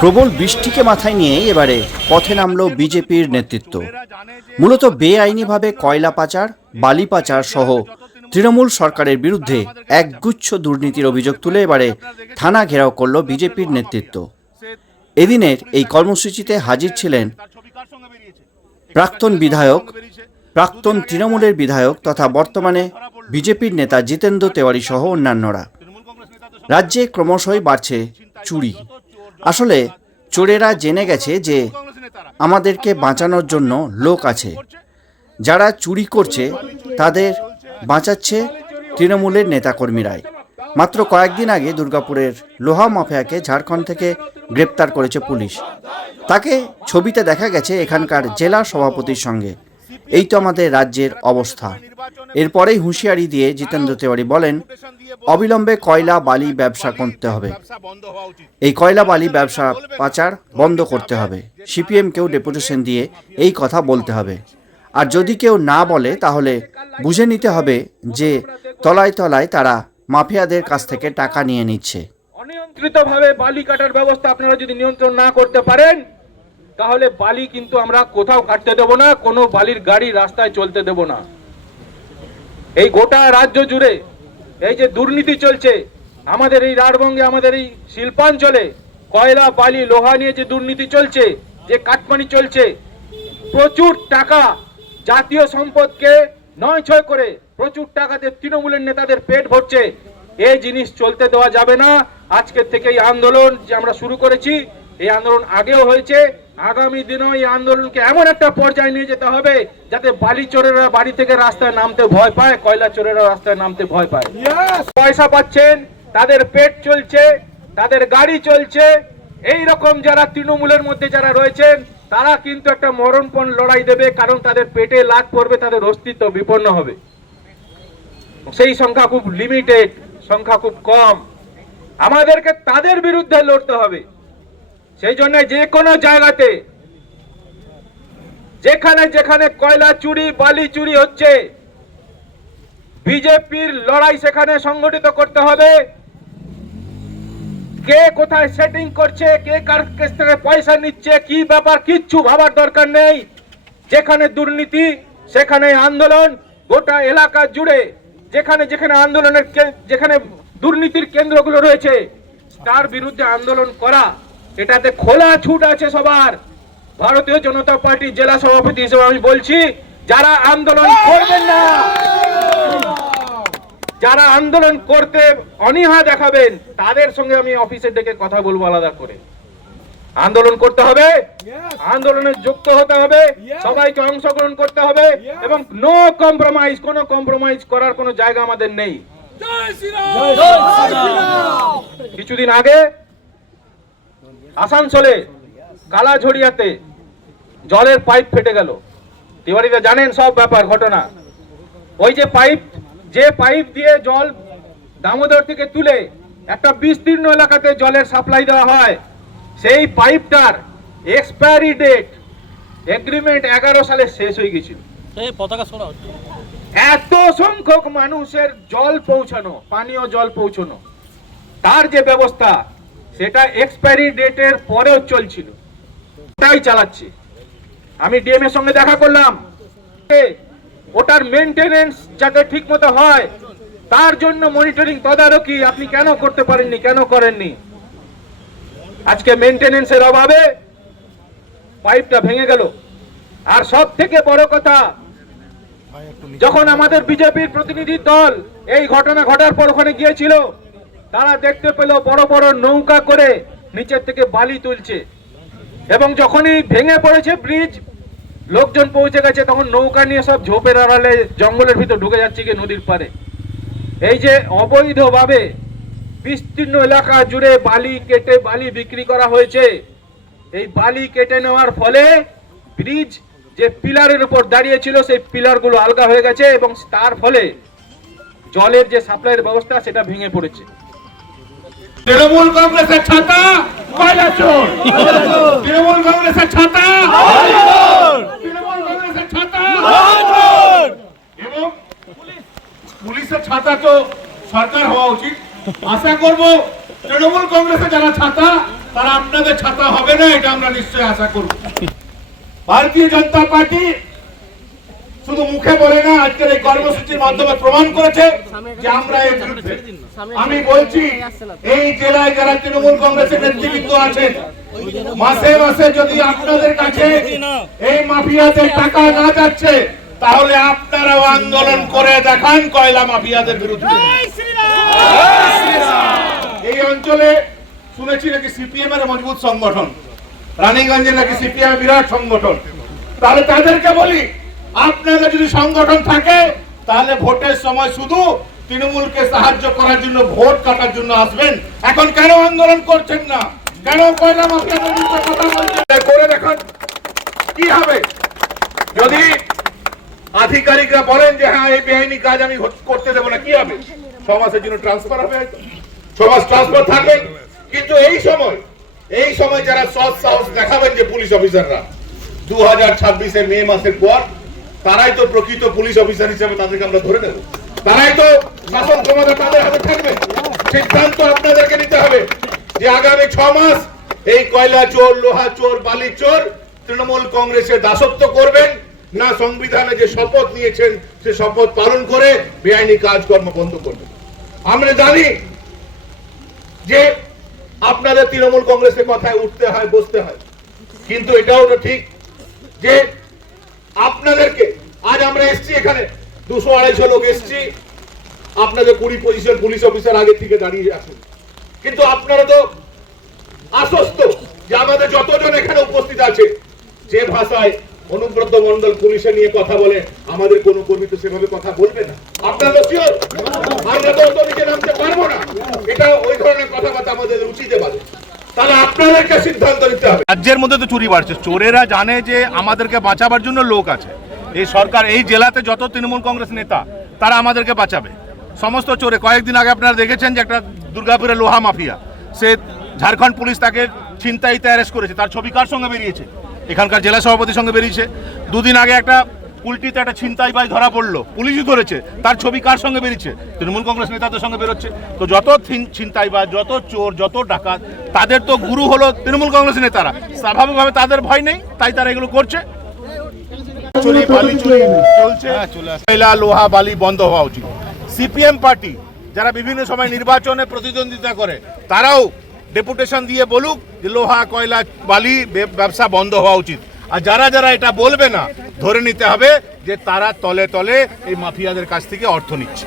প্রবল বৃষ্টিকে মাথায় নিয়ে এবারে পথে নামল বিজেপির নেতৃত্ব। মূলত বেআইনিভাবে কয়লা পাচার, বালি পাচার সহ তৃণমূল সরকারের বিরুদ্ধে একগুচ্ছ দুর্নীতির অভিযোগ তুলে এবারে থানা ঘেরাও করল বিজেপির নেতৃত্ব। এদিনের এই কর্মসূচিতে হাজির ছিলেন প্রাক্তন বিধায়ক, প্রাক্তন তৃণমূলের বিধায়ক তথা বর্তমানে বিজেপির নেতা জিতেন্দ্র তেওয়ারি সহ অন্যান্যরা। রাজ্যে ক্রমশই বাড়ছে চুরি। আসলে চোরেরা জেনে গেছে যে আমাদেরকে বাঁচানোর জন্য লোক আছে। যারা চুরি করছে, তাদের বাঁচাচ্ছে তৃণমূলের নেতাকর্মীরাই। মাত্র কয়েকদিন আগে দুর্গাপুরের লোহা মাফিয়াকে ঝাড়খণ্ড থেকে গ্রেপ্তার করেছে পুলিশ। তাকে ছবিতে দেখা গেছে এখানকার জেলা সভাপতির সঙ্গে। এই তো আমাদের রাজ্যের অবস্থা। এরপরেই হুঁশিয়ারি দিয়ে জিতেন্দ্র তেওয়ারি বলেন, অবিলম্বে কয়লা, বালি ব্যবসা করতে হবে। এই কয়লা, বালি ব্যবসা পাচার বন্ধ করতে হবে। সিপিএমকেও ডেপুটেশন দিয়ে এই কথা বলতে হবে। আর যদি কেউ না বলে, তাহলে বুঝে নিতে হবে যে তলায় তলায় তারা মাফিয়াদের কাছ থেকে টাকা নিয়ে নিচ্ছে। অনিয়ন্ত্রিতভাবে বালি কাটার ব্যবস্থা আপনারা যদি নিয়ন্ত্রণ না করতে পারেন তাহলে বালি কিন্তু আমরা কোথাও কাটতে দেব না, কোনো বালির গাড়ি রাস্তায় চলতে দেব না। এই গোটা রাজ্য জুড়ে এই যে দুর্নীতি চলছে, আমাদের এই রাঢ়বঙ্গে, আমাদের এই শিল্পাঞ্চলে কয়লা, বালি, লোহা নিয়ে যে দুর্নীতি চলছে, যে কাটমানি চলছে, প্রচুর টাকা জাতীয় সম্পদকে নয় ছয় করে প্রচুর টাকাতে তৃণমূলের নেতাদের পেট ভরছে। এই জিনিস চলতে দেওয়া যাবে না। আজকের থেকে এই আন্দোলন যে আমরা শুরু করেছি, এই আন্দোলন আগেও হয়েছে। আগামী দিনেও এই আন্দোলনকে এমন একটা পর্যায়ে নিয়ে যেতে হবে যাতে বালি চোরেরা বাড়ি থেকে রাস্তায় নামতে ভয় পায় কয়লা চোরেরা রাস্তায় নামতে ভয় পায়। পয়সা পাচ্ছেন তাদের পেট চলছে তাদের গাড়ি চলছে। এই রকম যারা তৃণমূলের মধ্যে যারা রয়েছেন তারা কিন্তু একটা মরণপণ লড়াই দেবে কারণ তাদের পেটে লাত পড়বে তাদের অস্তিত্ব বিপন্ন হবে। সেই সংখ্যা খুব লিমিটেড সংখ্যা খুব কম। আমাদেরকে তাদের বিরুদ্ধে লড়তে হবে। সেই জন্য যে কোনো জায়গাতে, যেখানে যেখানে কয়লা চুরি, বালি চুরি হচ্ছে, বিজেপির লড়াই সেখানে সংগঠিত করতে হবে। কে কোথায় সেটিং করছে, কে কার থেকে পয়সা নিচ্ছে, কি ব্যাপার, কিচ্ছু ভাবার দরকার নেই। যেখানে দুর্নীতি, সেখানে আন্দোলন, গোটা এলাকা জুড়ে যেখানে যেখানে আন্দোলনের যেখানে দুর্নীতির কেন্দ্রগুলো রয়েছে, তার বিরুদ্ধে আন্দোলন করা। এটাতে খোলা ছুট আছে সবার। ভারতীয় জনতা পার্টি জেলা সভাপতি হিসেবে আমি বলছি যারা আন্দোলন করবেন না যারা আন্দোলন করতে অনীহা দেখাবেন তাদের সঙ্গে আমি অফিসে ডেকে কথা বলব আলাদা করে। আন্দোলন করতে হবে আন্দোলনে যুক্ত হতে হবে সবাইকে অংশগ্রহণ করতে হবে এবং নো কম্প্রোমাইজ কোনো কম্প্রোমাইজ করার কোনো জায়গা আমাদের নেই। কিছুদিন আগে আসানসোলে কালাঝড়িয়াতে জলের পাইপ ফেটে গেল। তিওয়ারিদা জানেন সব ব্যাপার ঘটনা। ওই যে পাইপ যে পাইপ দিয়ে জল দামোদর থেকে তুলে একটা বিস্তীর্ণ এলাকাতে জলের সাপ্লাই দেওয়া হয় সেই পাইপটার এক্সপায়ারি ডেট এগ্রিমেন্ট এগারো সালে শেষ হয়ে গেছিল। পতাকা এত সংখ্যক মানুষের জল পৌঁছানো পানীয় জল পৌঁছানো। তার যে ব্যবস্থা সেটা এক্সপায়ারি ডেটের পরেও চলছিল। ওটাই চালাচ্ছে। আমি ডিএম এর সঙ্গে দেখা করলাম। ওটার মেনটেনেন্স যাতে ঠিক মতো হয়, তার জন্য মনিটরিং তদারকি আপনি কেন করতে পারেননি, কেন করেননি? আজকে মেনটেনেন্সের অভাবে পাইপটা ভেঙে গেল। আর সব থেকে বড় কথা, যখন আমাদের বিজেপির প্রতিনিধি দল এই ঘটনা ঘটার পর ওখানে গিয়েছিল তারা দেখতে পেল বড় বড় নৌকা করে নিচের থেকে বালি তুলছে। এবং যখনই ভেঙে পড়েছে ব্রিজ, লোকজন পৌঁছে গেছে, তখন নৌকা নিয়ে সব ঝোপের আড়ালে জঙ্গলের ভিতর ঢুকে যাচ্ছে কি নদীর পারে এই যে অবৈধভাবে বিস্তীর্ণ এলাকা জুড়ে বালি কেটে বালি বিক্রি করা হয়েছে, এই বালি কেটে নেওয়ার ফলে ব্রিজ যে পিলারের উপর দাঁড়িয়ে ছিল, সেই পিলারগুলো আলগা হয়ে গেছে এবং তার ফলে জলের যে সাপ্লাইয়ের ব্যবস্থা, সেটা ভেঙে পড়েছে। তৃণমূল কংগ্রেসের ছাতা? তৃণমূল কংগ্রেসের ছাতা? ছাতা? এবং পুলিশের ছাতা তো সরকার হওয়া উচিত। আশা করব তৃণমূল কংগ্রেসে যারা ছাতা, তারা আপনাদের ছাতা হবে না, এটা আমরা নিশ্চয়ই আশা করব। ভারতীয় জনতা পার্টি শুধু মুখে বলে না আজকের এই কর্মসূচির মাধ্যমে প্রমাণ করেছে যে আমরা এর বিরুদ্ধে। আমি বলছি এই জেলায় যারা তৃণমূল কংগ্রেসের নেতৃবৃন্দ আছেন মাসে মাসে যদি আপনাদের কাছে এই মাফিয়াদের টাকা না যাচ্ছে তাহলে আপনারাও আন্দোলন করে দেখান কয়লা মাফিয়াদের বিরুদ্ধে। এই অঞ্চলে শুনেছি নাকি সিপিএম এর মজবুত সংগঠন রানীগঞ্জে নাকি সিপিএম বিরাট সংগঠন। তাহলে তাদেরকে বলি আপনাদের যদি সংগঠন থাকে, তাহলে ভোটের সময় শুধু তৃণমূলকে সাহায্য করার জন্য, ভোট কাটার জন্য আসবেন। এখন কেন আন্দোলন করছেন না? কেন করে কি হবে? যদি আধিকারিকরা বলেন যে হ্যাঁ এই বেআইনি কাজ আমি করতে দেবো না, কি হবে? ছ মাসের জন্য ট্রান্সফার হবে। ছ মাস ট্রান্সফার থাকে কিন্তু এই সময় এই সময় যারা সৎ সাহস দেখাবেন যে পুলিশ অফিসাররা, দু হাজার ছাব্বিশের মে মাসের পর তারাই তো প্রকৃত পুলিশ অফিসার হিসেবে তাদেরকে আমরা ধরে নেব। তারাই তো শাসন ক্ষমতা তাদের হাতে থাকবে। সিদ্ধান্ত আপনাদেরকে নিতে হবে যে আগামী ছ মাস এই কয়লা চোর, লোহা চোর, বালি চোর তৃণমূল কংগ্রেসের দাসত্ব করবেন না সংবিধানে যে শপথ নিয়েছেন সে শপথ পালন করে বেআইনি কাজকর্ম বন্ধ করবেন। আমরা জানি যে আপনাদের তৃণমূল কংগ্রেসের কথায় উঠতে হয়, বসতে হয়। কিন্তু এটাও তো ঠিক যে আপনাদেরকে, আজ আমরা এসছি এখানে। দুশো আড়াইশো লোক এসছি। আপনাদের কুড়ি পজিশন পুলিশ অফিসার আগের থেকে দাঁড়িয়ে আছেন। কিন্তু আপনারা তো আশ্বস্ত যে আমাদের যতজন এখানে উপস্থিত আছে, যে ভাষায় অনুব্রত মন্ডল পুলিশে নিয়ে কথা বলে, আমাদের কোন কর্মী তো সেভাবে কথা বলবে না। আপনারা তো আমরা তো নিচে নামতে পারব না। এটা ওই ধরনের কথাবার্তা আমাদের উচিতে পারে তাহলে আপনাদেরকে সিদ্ধান্ত নিতে হবে। রাজ্যের মধ্যে তো চুরি বাড়ছে। চোরেরা জানে যে আমাদেরকে বাঁচাবার জন্য লোক আছে। এই সরকার, এই জেলাতে যত তৃণমূল কংগ্রেস নেতা, তারা আমাদেরকে বাঁচাবে। সমস্ত চোরে, কয়েকদিন আগে আপনারা দেখেছেন যে একটা দুর্গাপুরের লোহা মাফিয়া, সে ঝাড়খণ্ড পুলিশ তাকে ছিনতাইতে অ্যারেস্ট করেছে। তার ছবি কার সঙ্গে বেরিয়েছে? এখানকার জেলা সভাপতির সঙ্গে বেরিয়েছে। দুদিন আগে একটা কুলটিতে একটা ছিনতাই বাই ধরা পড়ল। পুলিশই ধরেছে। তার ছবি কার সঙ্গে বেরিয়েছে? তৃণমূল কংগ্রেস নেতাদের সঙ্গে বেরোচ্ছে। তো যত ছিনতাই বা যত চোর যত ডাকাত তাদের তো গুরু হলো তৃণমূল কংগ্রেস নেতারা। স্বাভাবিকভাবে তাদের ভয় নেই তাই তারা এগুলো করছে। কয়লা লোহা বালি বন্ধ হওয়া উচিত। সিপিএম পার্টি যারা বিভিন্ন সময় নির্বাচনে প্রতিদ্বন্দ্বিতা করে তারাও ডেপুটেশন দিয়ে বলুক যে লোহা কয়লা বালি ব্যবসা বন্ধ হওয়া উচিত। আর যারা যারা এটা বলবে না, ধরে নিতে হবে যে তারা তলে তলে এই মাফিয়াদের কাছ থেকে অর্থ নিচ্ছে।